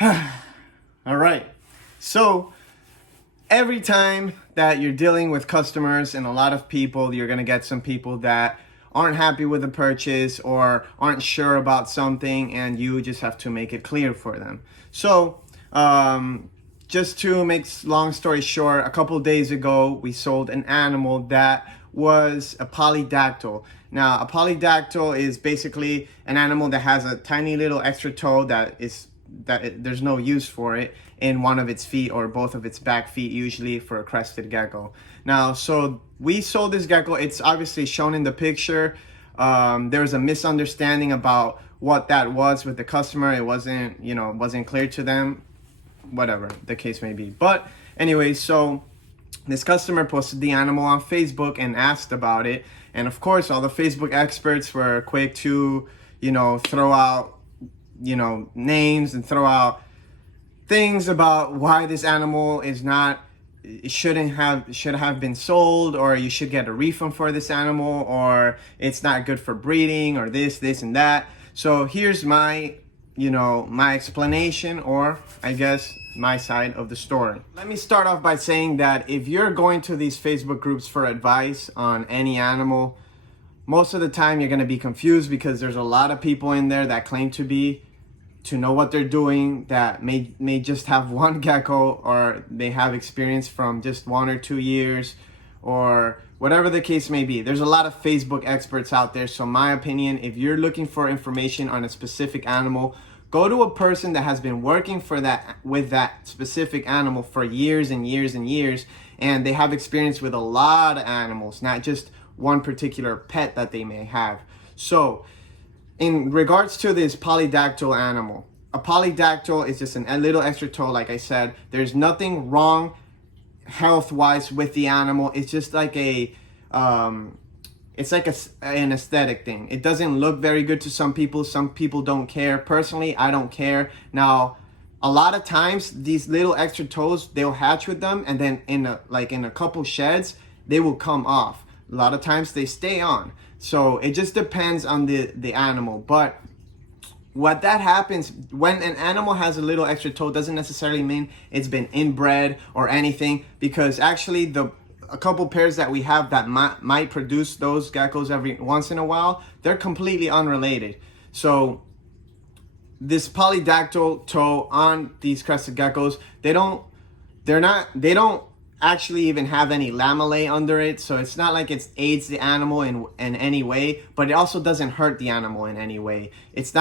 All right. So every time that you're dealing with customers and a lot of people, you're going to get some people that aren't happy with the purchase or aren't sure about something, and you just have to make it clear for them. So, just to make long story short, a couple days ago, we sold an animal that was a polydactyl. Now, a polydactyl is basically an animal that has a tiny little extra toe there's no use for it in one of its feet or both of its back feet, usually for a crested gecko. Now, so we sold this gecko. It's obviously shown in the picture. There was a misunderstanding about what that was with the customer. It wasn't clear to them, whatever the case may be. But anyway, so this customer posted the animal on Facebook and asked about it. And of course, all the Facebook experts were quick to, throw out, names and throw out things about why this animal should have been sold, or you should get a refund for this animal, or it's not good for breeding, or this and that. So here's my explanation, or I guess my side of the story. Let me start off by saying that if you're going to these Facebook groups for advice on any animal, most of the time you're going to be confused because there's a lot of people in there that claim to know what they're doing, that may just have one gecko, or they have experience from just 1 or 2 years, or whatever the case may be. There's a lot of Facebook experts out there. So my opinion, if you're looking for information on a specific animal, go to a person that has been working with that specific animal for years and years and years, and they have experience with a lot of animals, not just one particular pet that they may have. So in regards to this polydactyl animal, a polydactyl is just a little extra toe, like I said. There's nothing wrong health-wise with the animal. It's just like an aesthetic thing. It doesn't look very good to some people. Some people don't care. Personally, I don't care. Now, a lot of times, these little extra toes, they'll hatch with them, and then in a couple sheds, they will come off. A lot of times, they stay on. So it just depends on the animal. But what that happens when an animal has a little extra toe doesn't necessarily mean it's been inbred or anything, because actually a couple pairs that we have that might produce those geckos every once in a while, they're completely unrelated. So this polydactyl toe on these crested geckos, they don't actually even have any lamellae under it, so it's not like it aids the animal in any way, but it also doesn't hurt the animal in any way. It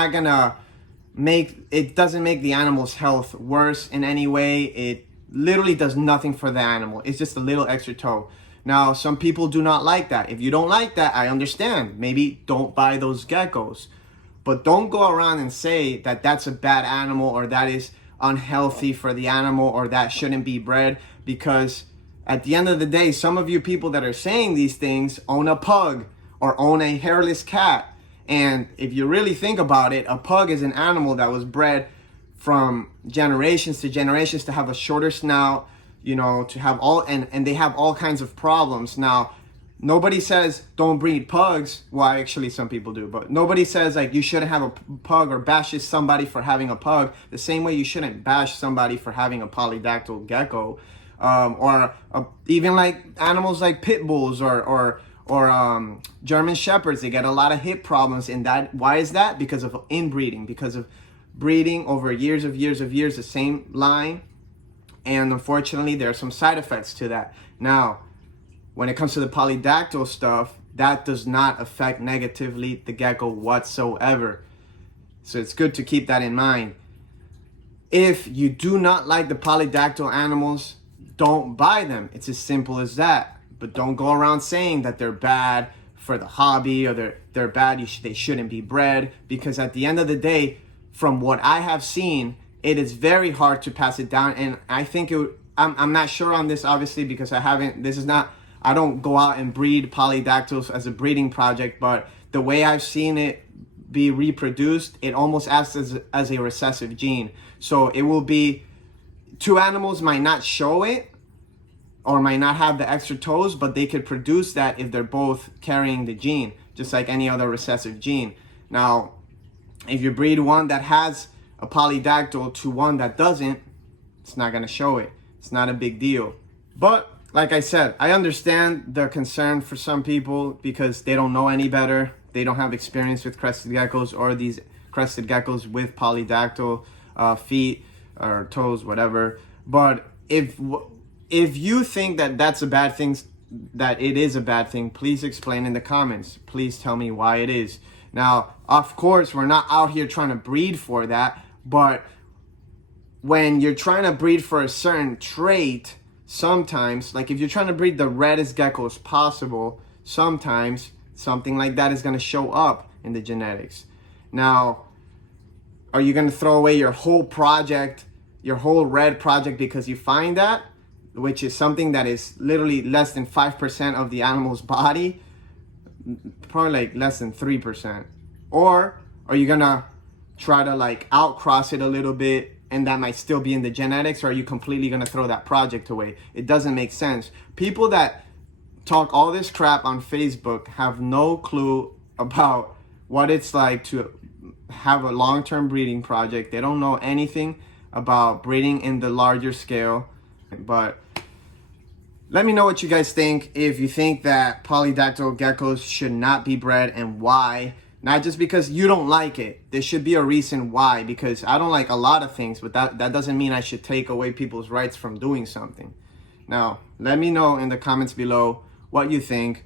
doesn't make the animal's health worse in any way. It literally does nothing for the animal. It's just a little extra toe. Now, some people do not like that. If you don't like that, I understand. Maybe don't buy those geckos, but don't go around and say that that's a bad animal, or that is unhealthy for the animal, or that shouldn't be bred, because at the end of the day, some of you people that are saying these things own a pug or own a hairless cat. And if you really think about it, a pug is an animal that was bred from generations to generations to have a shorter snout, to have and they have all kinds of problems. Now, nobody says don't breed pugs. Well, actually some people do, but nobody says like you shouldn't have a pug or bashes somebody for having a pug the same way you shouldn't bash somebody for having a polydactyl gecko, or even like animals like pit bulls or German shepherds. They get a lot of hip problems in that. Why is that? Because of inbreeding, because of breeding over years the same line, and unfortunately there are some side effects to that. Now, when it comes to the polydactyl stuff, that does not affect negatively the gecko whatsoever. So it's good to keep that in mind. If you do not like the polydactyl animals, don't buy them. It's as simple as that. But don't go around saying that they're bad for the hobby, or they're bad, they shouldn't be bred, because at the end of the day, from what I have seen, it is very hard to pass it down. And I think I'm not sure on this, obviously, because I don't go out and breed polydactyls as a breeding project, but the way I've seen it be reproduced, it almost acts as a recessive gene. So it will be, two animals might not show it or might not have the extra toes, but they could produce that if they're both carrying the gene, just like any other recessive gene. Now, if you breed one that has a polydactyl to one that doesn't, it's not gonna show it. It's not a big deal. But like I said, I understand the concern for some people because they don't know any better. They don't have experience with crested geckos or these crested geckos with polydactyl feet or toes, whatever. But if you think that that's a bad thing, that it is a bad thing, please explain in the comments. Please tell me why it is. Now, of course, we're not out here trying to breed for that, but when you're trying to breed for a certain trait, sometimes, like if you're trying to breed the reddest geckos possible, sometimes something like that is going to show up in the genetics. Now, are you going to throw away your whole project, your whole red project, because you find that, which is something that is literally less than 5% of the animal's body? Probably like less than 3%. Or are you going to try to like outcross it a little bit, and that might still be in the genetics, or are you completely going to throw that project away? It doesn't make sense. People that talk all this crap on Facebook have no clue about what it's like to have a long-term breeding project. They don't know anything about breeding in the larger scale. But let me know what you guys think. If you think that polydactyl geckos should not be bred, and why. Not just because you don't like it. There should be a reason why, because I don't like a lot of things, but that doesn't mean I should take away people's rights from doing something. Now, let me know in the comments below what you think.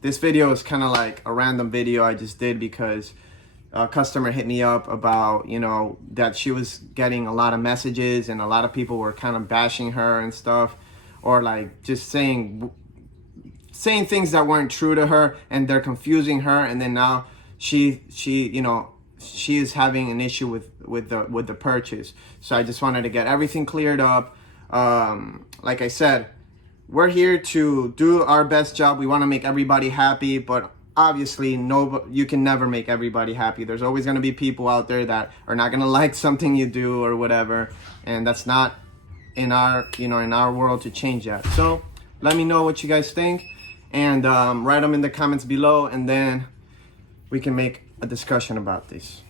This video is kind of like a random video I just did because a customer hit me up about, you know, that she was getting a lot of messages and a lot of people were kind of bashing her and stuff, or like just saying things that weren't true to her, and they're confusing her, and then now she you know, she is having an issue with the purchase. So I just wanted to get everything cleared up. Like I said, we're here to do our best job. We want to make everybody happy, but obviously you can never make everybody happy. There's always going to be people out there that are not going to like something you do or whatever, and that's not in our, you know, in our world to change that. So let me know what you guys think, and write them in the comments below, and then we can make a discussion about this.